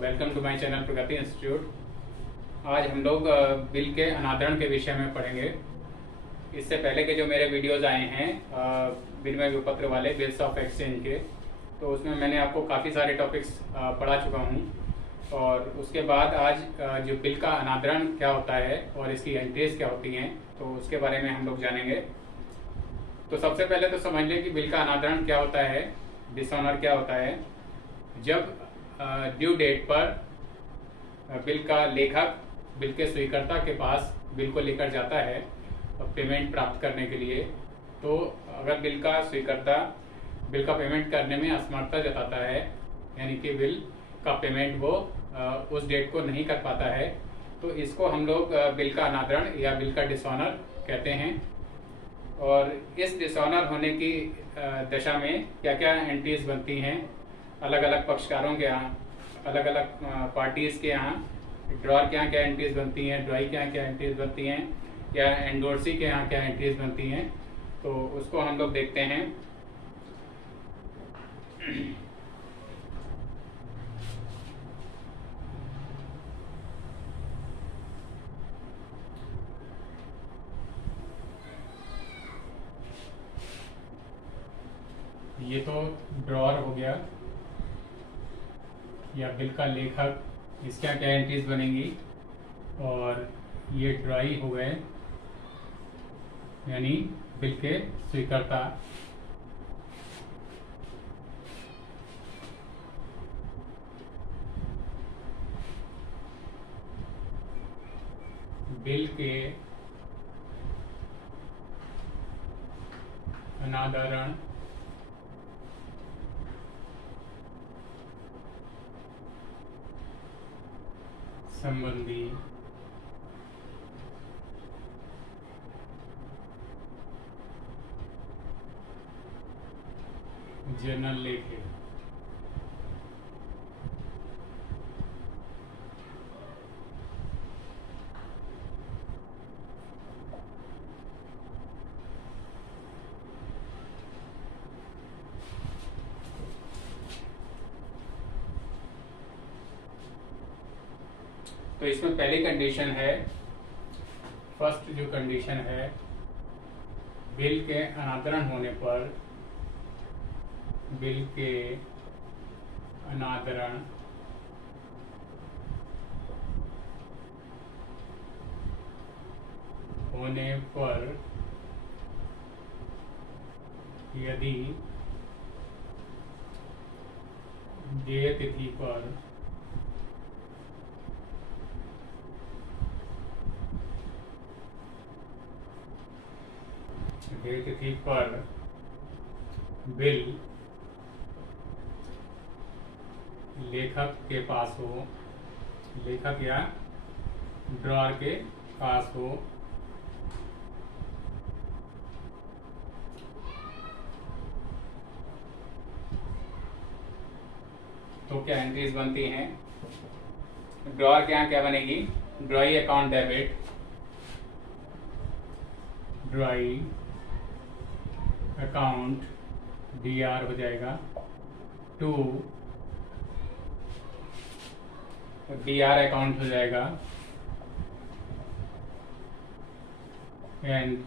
Welcome to my channel Pragati institute. आज हम लोग बिल के अनादरण के विषय में पढ़ेंगे। इससे पहले के जो मेरे वीडियोस आए हैं विनिमय विपत्र वाले बिल्स ऑफ एक्सचेंज के, तो उसमें मैंने आपको काफ़ी सारे टॉपिक्स पढ़ा चुका हूँ। और उसके बाद आज जो बिल का अनादरण क्या होता है और इसकी एंट्रीज क्या होती हैं, तो उसके बारे में हम लोग जानेंगे। तो सबसे पहले तो समझ लें कि बिल का अनादरण क्या होता है, डिसऑनर क्या होता है। जब ड्यू डेट पर बिल का लेखक बिल के स्वीकर्ता के पास बिल को लेकर जाता है पेमेंट प्राप्त करने के लिए, तो अगर बिल का स्वीकर्ता बिल का पेमेंट करने में असमर्थता जताता है, यानी कि बिल का पेमेंट वो उस डेट को नहीं कर पाता है, तो इसको हम लोग बिल का अनादरण या बिल का डिसऑनर कहते हैं। और इस डिसऑनर होने की दशा में क्या क्या एंट्रीज बनती हैं, अलग अलग पक्षकारों के यहाँ, अलग अलग पार्टीज के यहाँ, ड्रॉर के यहाँ क्या एंट्रीज बनती हैं, ड्रॉई के यहाँ क्या एंट्रीज बनती हैं, या एंडोर्सी के यहाँ क्या एंट्रीज बनती हैं, तो उसको हम लोग देखते हैं। ये तो ड्रॉर हो गया या बिल का लेखक, इसका क्या एंट्रीज बनेंगी। और ये ड्रॉई हो गए यानी बिल के स्वीकर्ता। बिल के अनादरण संबंधी जर्नल लेखे। तो इसमें पहली कंडीशन है, फर्स्ट जो कंडीशन है, बिल के अनादरण होने पर, बिल के अनादरण होने पर यदि देय तिथि पर देय तिथि पर बिल लेखक के पास हो, लेखक या ड्रॉर के पास हो, तो क्या एंट्रीज बनती हैं। ड्रॉर के यहाँ क्या बनेगी, ड्रॉई अकाउंट डेबिट, ड्रॉई अकाउंट DR हो जाएगा टू DR अकाउंट हो जाएगा, एंड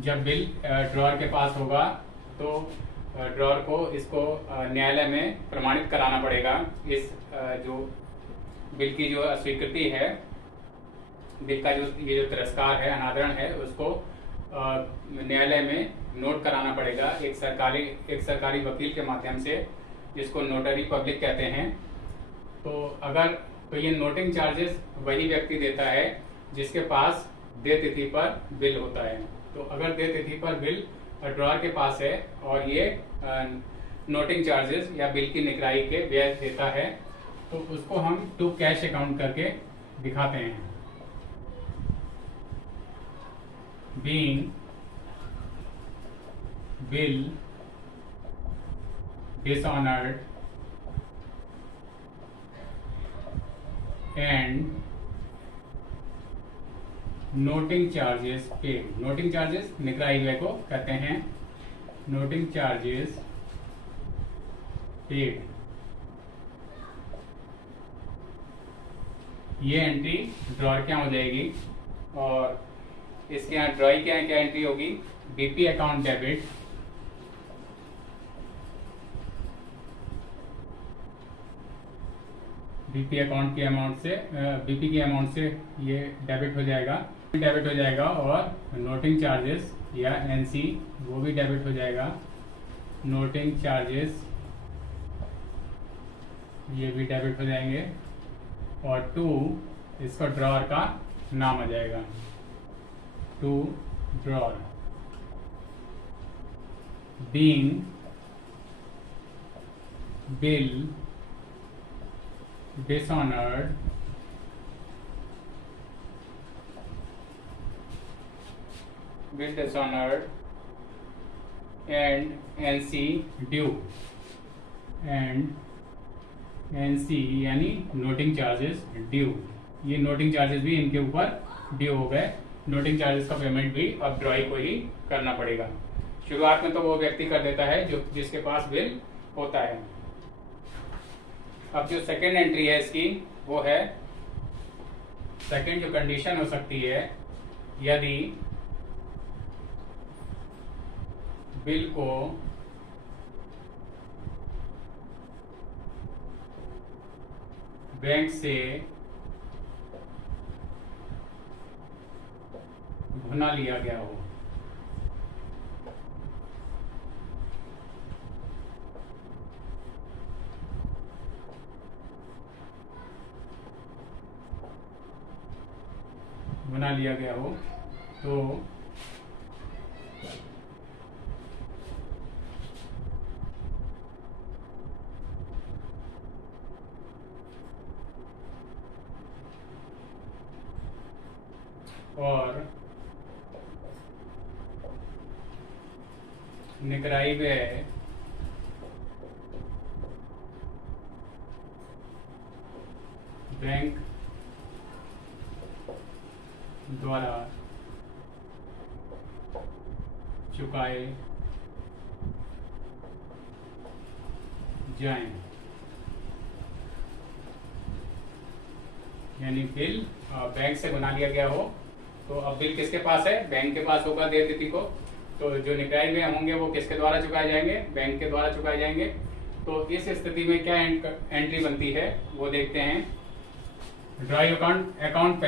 जब बिल ड्रॉर के पास होगा तो ड्रॉर को इसको न्यायालय में प्रमाणित कराना पड़ेगा। इस जो बिल की जो अस्वीकृति है, बिल का जो ये जो तिरस्कार है, अनादरण है, उसको न्यायालय में नोट कराना पड़ेगा एक सरकारी वकील के माध्यम से, जिसको नोटरी पब्लिक कहते हैं। तो तो ये नोटिंग चार्जेस वही व्यक्ति देता है जिसके पास देय तिथि पर बिल होता है। तो अगर देय तिथि पर बिल ड्रॉर के पास है और ये नोटिंग चार्जेस या बिल की निगरानी के व्यय देता है, तो उसको हम टू कैश अकाउंट करके दिखाते हैं। Being bill dishonored and noting charges paid. Noting charges निगरानी व्यय को कहते हैं। नोटिंग चार्जेस पेड ये एंट्री ड्रॉर के यहाँ हो जाएगी और इसके यहाँ ड्रॉई के यहाँ क्या एंट्री होगी, BP account debit, BP account की अमाउंट से बीपी की अमाउंट से ये डेबिट हो जाएगा और नोटिंग चार्जेस या एनसी वो भी डेबिट हो जाएगा, नोटिंग चार्जेस ये भी डेबिट हो जाएंगे और 2 इसका ड्रॉर का नाम आ जाएगा, 2 drawer, being bill dishonored and NC due and NC यानी नोटिंग चार्जेस ड्यू, ये नोटिंग चार्जेस भी इनके ऊपर ड्यू हो गए। नोटिंग चार्जेस का पेमेंट भी अब ड्रॉई को ही करना पड़ेगा। शुरुआत में तो वो व्यक्ति कर देता है जो जिसके पास बिल होता है। अब जो सेकेंड एंट्री है इसकी वो है, सेकेंड जो कंडीशन हो सकती है, यदि बिल को बैंक से भुना लिया गया हो, बना लिया गया हो तो और निकराई व्यय बैंक द्वारा चुकाए जाएं, यानी बिल बैंक से बना लिया गया हो तो अब बिल किसके पास है, बैंक के पास होगा देय तिथि को, तो जो निकाय में होंगे वो किसके द्वारा चुकाए जाएंगे, बैंक के द्वारा चुकाए जाएंगे। तो इस स्थिति में क्या एंट्री बनती है वो देखते हैं। ड्रॉई अकाउंट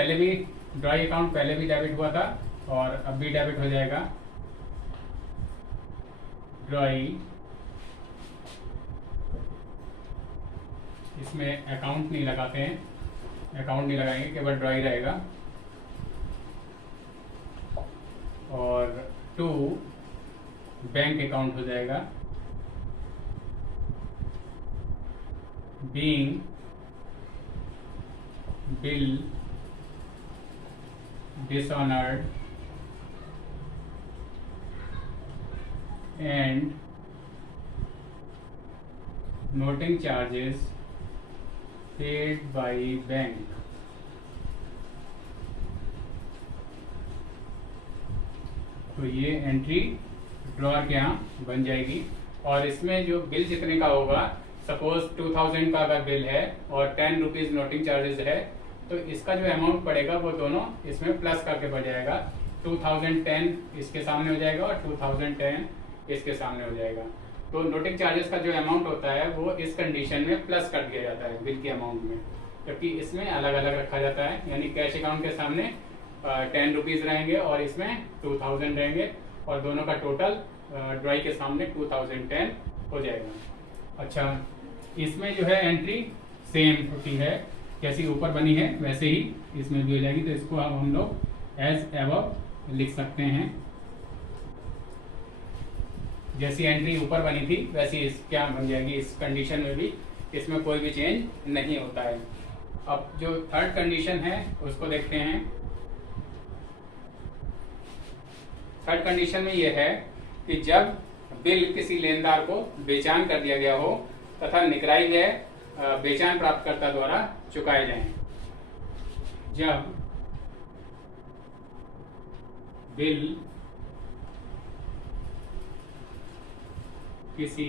पहले भी डेबिट हुआ था और अब भी डेबिट हो जाएगा। ड्रॉई, इसमें अकाउंट नहीं लगाते हैं, अकाउंट नहीं लगाएंगे, केवल ड्रॉई रहेगा। और 2 बैंक अकाउंट हो जाएगा। Being bill dishonored and noting charges paid by bank। तो ये एंट्री ड्रॉअर के यहाँ बन जाएगी और इसमें जो बिल जितने का होगा, सपोज 2000 का अगर बिल है और 10 रुपीज नोटिंग चार्जेस है, तो इसका जो अमाउंट पड़ेगा वो दोनों इसमें प्लस करके पड़ जाएगा। 2010 इसके सामने हो जाएगा और 2010 इसके सामने हो जाएगा। तो नोटिंग चार्जेस का जो अमाउंट होता है वो इस कंडीशन में प्लस कर दिया जाता है बिल के अमाउंट में, जबकि इसमें अलग अलग रखा जाता है। यानी कैश अकाउंट के सामने 10 रुपीज रहेंगे और इसमें 2000 रहेंगे और दोनों का टोटल ड्रॉई के सामने 2010 हो जाएगा। अच्छा, इसमें जो है एंट्री सेम होती है, जैसी ऊपर बनी है वैसे ही इसमें भी हो जाएगी। तो इसको अब हम लोग एज एबव लिख सकते हैं। जैसी एंट्री ऊपर बनी थी वैसी इस क्या बन जाएगी, इस कंडीशन में भी इसमें कोई भी चेंज नहीं होता है। अब जो थर्ड कंडीशन है उसको देखते हैं। थर्ड कंडीशन में यह है कि जब बिल किसी लेनदार को बेचान कर दिया गया हो तथा निकराई व्यय बेचान प्राप्तकर्ता द्वारा चुकाए जाएं। जब बिल किसी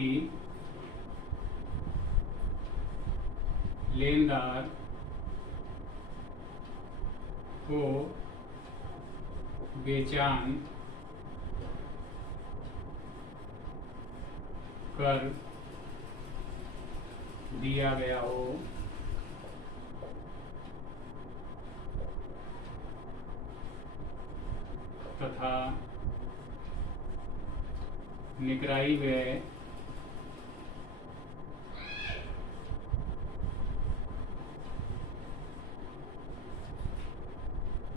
लेनदार को बेचान कर दिया गया हो तथा निकराई व्यय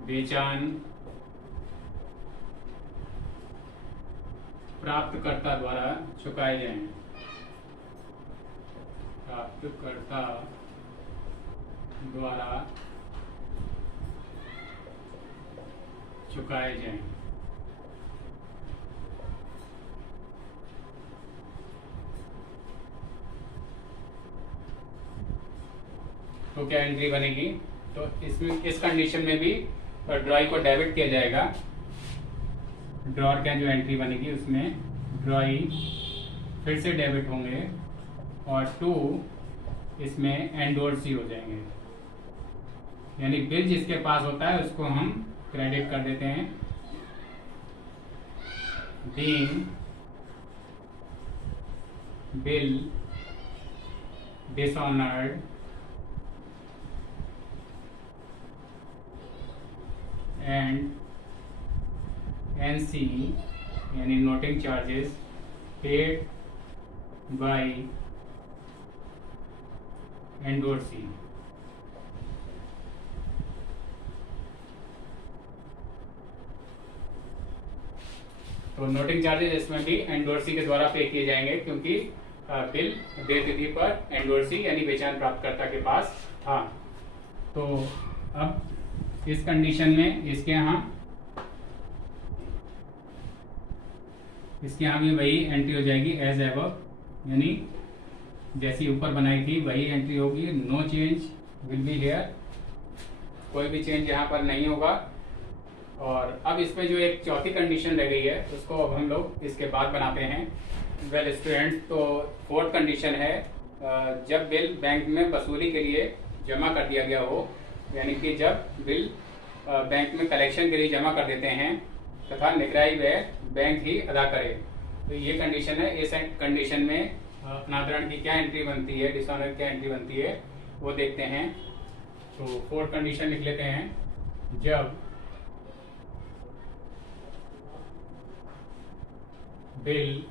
बेचान प्राप्तकर्ता द्वारा चुकाए जाएं। प्राप्तकर्ता द्वारा चुकाए जाएं। तो क्या एंट्री बनेगी? तो इसमें इस कंडीशन में भी ड्रॉई को डेबिट किया जाएगा। ड्रॉर क्या जो एंट्री बनेगी उसमें ड्रॉई फिर से डेबिट होंगे और 2 इसमें एंडोर्सी हो जाएंगे, यानी बिल जिसके पास होता है उसको हम क्रेडिट कर देते हैं। Being bill dishonoured and NC यानी noting charges paid by endorsee. तो नोटिंग चार्जेस इसमें भी एंडोर्सी के द्वारा पे किए जाएंगे, क्योंकि बिल देय तिथि पर एंडोर्सी यानी बेचान प्राप्तकर्ता के पास था। तो अब इस कंडीशन में इसके यहाँ भी वही एंट्री हो जाएगी एज एबव, यानी जैसी ऊपर बनाई थी वही एंट्री होगी। No change will be here, कोई भी चेंज यहाँ पर नहीं होगा। और अब इसमें जो एक चौथी कंडीशन रह गई है उसको अब हम लोग इसके बाद बनाते हैं। वेल स्टूडेंट, तो फोर्थ कंडीशन है जब बिल बैंक में वसूली के लिए जमा कर दिया गया हो, यानी कि जब बिल बैंक में कलेक्शन के लिए जमा कर देते हैं तथा निगरानी व्यय बैंक ही अदा करे। तो ये कंडीशन है। इस कंडीशन में अनादरण की क्या एंट्री बनती है, डिसऑनर क्या एंट्री बनती है वो देखते हैं। तो फोर्थ कंडीशन लिख लेते हैं। जब बिल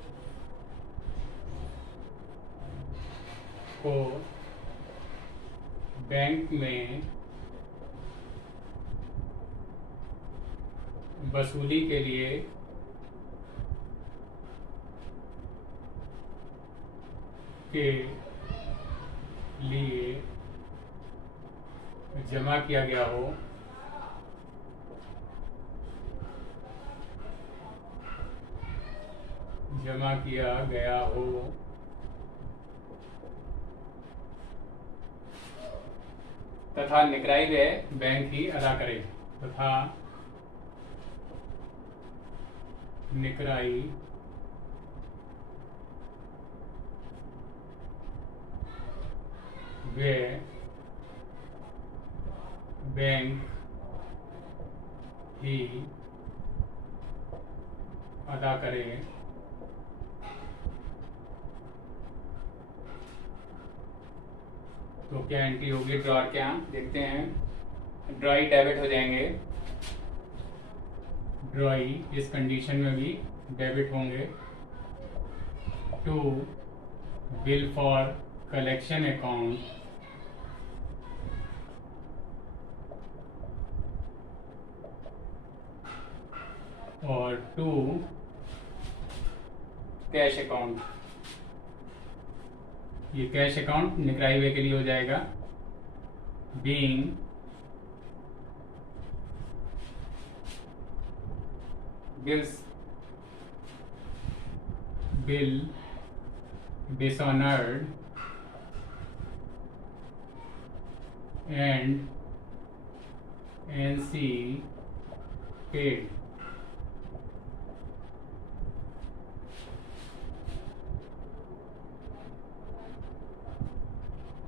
को बैंक में वसूली के लिए जमा किया गया हो तथा निगरानी व्यय बैंक ही अदा करे। तथा निगरानी व्यय बैंक ही अदा करे। तो क्या एंट्री होगी ड्रॉर के यहाँ देखते हैं। ड्रॉई डेबिट हो जाएंगे। ड्रॉई इस कंडीशन में भी डेबिट होंगे to bill for collection account और टू कैश अकाउंट। ये कैश अकाउंट निगरानी व्यय के लिए हो जाएगा। Being bill dishonored and NC paid।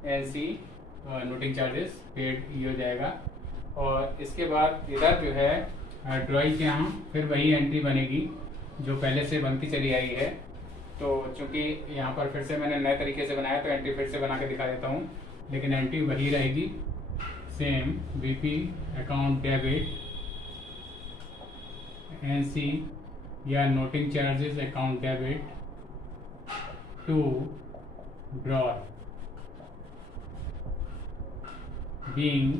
NC noting charges paid ये हो जाएगा। और इसके बाद इधर जो है ड्रॉइंग के यहाँ फिर वही एंट्री बनेगी जो पहले से बनती चली आई है। तो चूंकि यहाँ पर फिर से मैंने नए तरीके से बनाया तो एंट्री फिर से बना के दिखा देता हूँ, लेकिन एंट्री वही रहेगी same. BP account debit, NC या noting charges account debit to drawer being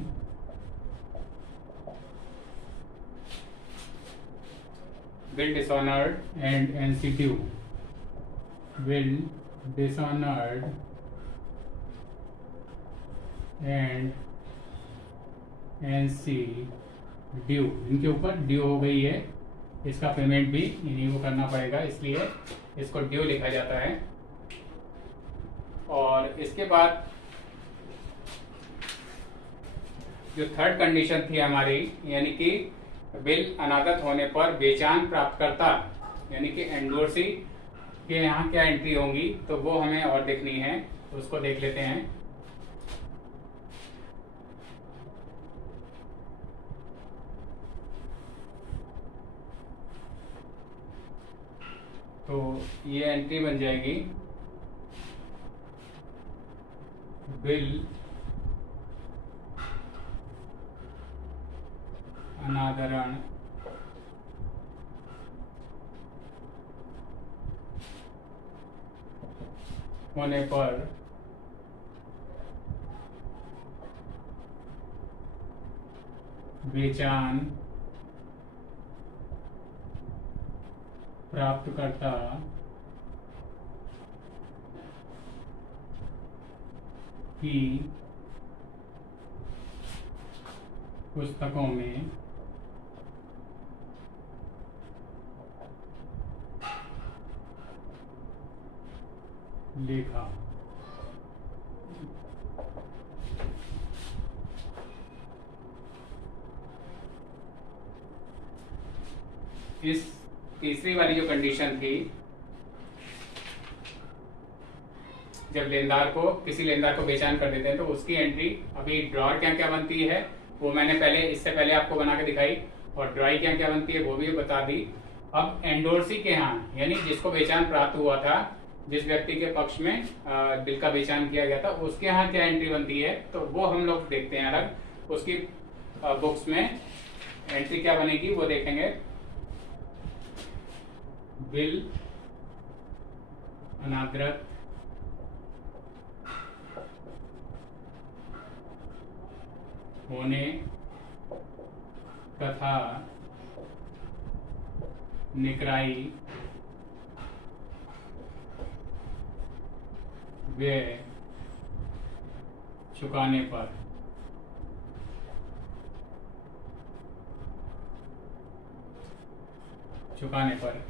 bill dishonored and NC due. Bill dishonored and NC due, इनके ऊपर ड्यू हो गई है, इसका पेमेंट भी इन्हीं को करना पड़ेगा, इसलिए इसको ड्यू लिखा जाता है। और इसके बाद जो थर्ड कंडीशन थी हमारी, यानी कि बिल अनागत होने पर बेचान प्राप्तकर्ता यानी कि एंडोर्सी के यहाँ क्या एंट्री होंगी, तो वो हमें और देखनी है, तो उसको देख लेते हैं। तो ये एंट्री बन जाएगी बिल अनादरण होने पर बेचान प्राप्तकर्ता की पुस्तकों में लेखा। इस तीसरी वाली जो कंडीशन थी, जब लेनदार को किसी लेनदार को बेचान कर देते हैं तो उसकी एंट्री अभी ड्रॉर क्या क्या बनती है वो मैंने इससे पहले आपको बना के दिखाई, और ड्रॉई क्या क्या बनती है वो भी बता दी। अब एंडोर्सी के यहाँ यानी जिसको बेचान प्राप्त हुआ था, जिस व्यक्ति के पक्ष में बिल का बेचान किया गया था, उसके यहाँ क्या एंट्री बनती है तो वो हम लोग देखते हैं अलग। उसकी बुक्स में एंट्री क्या बनेगी वो देखेंगे। बिल अनादृत होने तथा निकराई व्यय चुकाने पर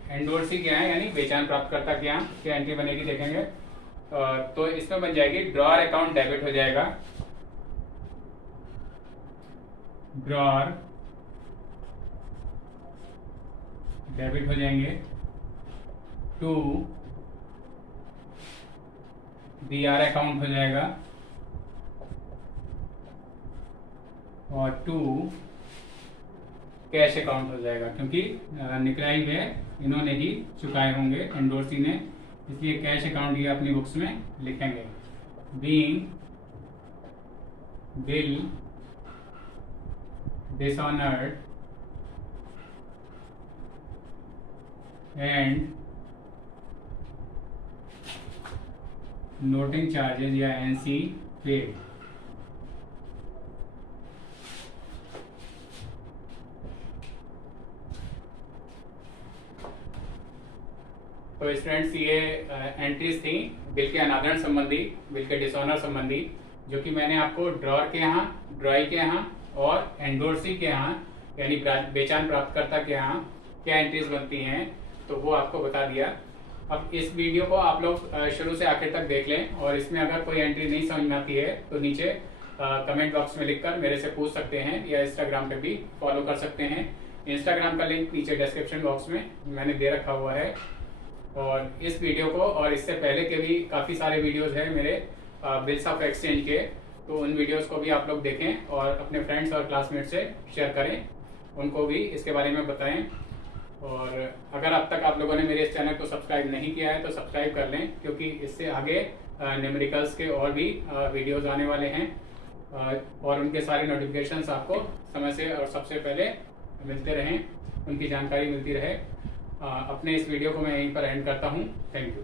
एंडोर्सी क्या है यानी बेचान प्राप्तकर्ता के यहाँ क्या एंट्री बनेगी देखेंगे। तो इसमें बन जाएगी ड्रॉर अकाउंट डेबिट हो जाएगा, ड्रॉर डेबिट हो जाएंगे टू बीआर अकाउंट हो जाएगा और टू कैश अकाउंट हो जाएगा, क्योंकि निकराई व्यय इन्होंने ही चुकाए होंगे एंडोर्सी ने, इसलिए कैश अकाउंट ये अपनी बुक्स में लिखेंगे। Being bill dishonoured and noting charges या एनसी पेड। तो स्टूडेंट्स ये एंट्रीज थी बिल के अनादरण संबंधी, बिल के डिसऑनर संबंधी, जो कि मैंने आपको ड्रॉर के यहाँ, ड्रॉई के यहाँ और एंडोर्सी के यहाँ यानी बेचान प्राप्तकर्ता के यहाँ क्या एंट्रीज बनती हैं तो वो आपको बता दिया। अब इस वीडियो को आप लोग शुरू से आखिर तक देख लें, और इसमें अगर कोई एंट्री नहीं समझ में आती है तो नीचे कमेंट बॉक्स में लिखकर मेरे से पूछ सकते हैं, या इंस्टाग्राम पे भी फॉलो कर सकते हैं। इंस्टाग्राम का लिंक नीचे डिस्क्रिप्शन बॉक्स में मैंने दे रखा हुआ है। और इस वीडियो को और इससे पहले के भी काफ़ी सारे वीडियोज हैं मेरे बिल्स ऑफ एक्सचेंज के, तो उन वीडियोस को भी आप लोग देखें और अपने फ्रेंड्स और क्लासमेट से शेयर करें, उनको भी इसके बारे में बताएं। और अगर अब तक आप लोगों ने मेरे इस चैनल को सब्सक्राइब नहीं किया है तो सब्सक्राइब कर लें, क्योंकि इससे आगे न्यूमेरिकल्स के और भी वीडियोस आने वाले हैं और उनके सारे नोटिफिकेशंस आपको समय से और सबसे पहले मिलते रहें, उनकी जानकारी मिलती रहे। अपने इस वीडियो को मैं यहीं पर एंड करता हूँ। Thank you.